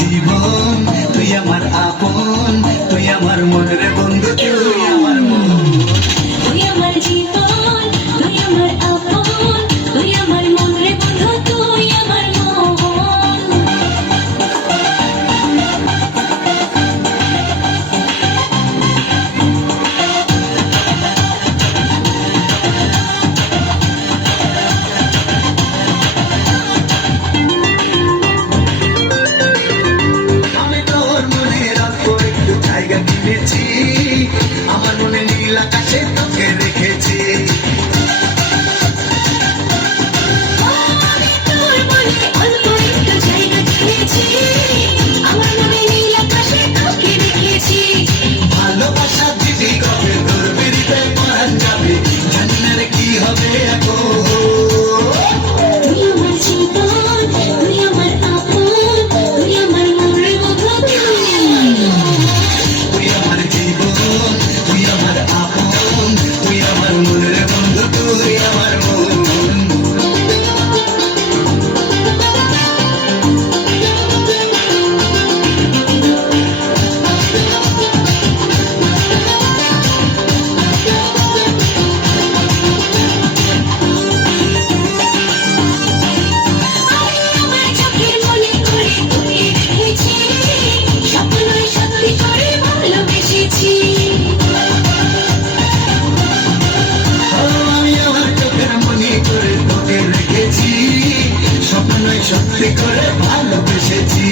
জীবন, তুই আমার আপন, তুই আমার মন রে বন্ধু, তুই আমার মন। তুই আমার জীবন, তুই আমার আপন, তুই আমার মন রে বন্ধু, তুই আমার মন। আমি তোর মনে রাখবো একটু জায়গা কিনেছি, আমার মনে নীল আকাশে তোকে রেখেছি। আমি তোর মনে অল্প একটু জায়গা কিনেছি, আমার মনে নীল আকাশে তোকে রেখেছি। ভালোবাসা দিদি কবে তোর বেরিতে পরান যাবে, জানি না রে কি হবে এখন। তুই আমার জীবন, তুই আমার আপন, তুই আমার মন রে বন্ধু, তুই আমার মন। তুই আমার জীবন, তুই আমার আপন, তুই আমার মন রে বন্ধু, তুই আমার মন। আমার চোখের মনে করে তোকে রেখেছি, স্বপ্নই সত্যি করে ভালোবেসেছি। আমি আমার চোখের মনি করে তোকে রেখেছি, স্বপ্নই সত্যি করে ভালোবেসেছি।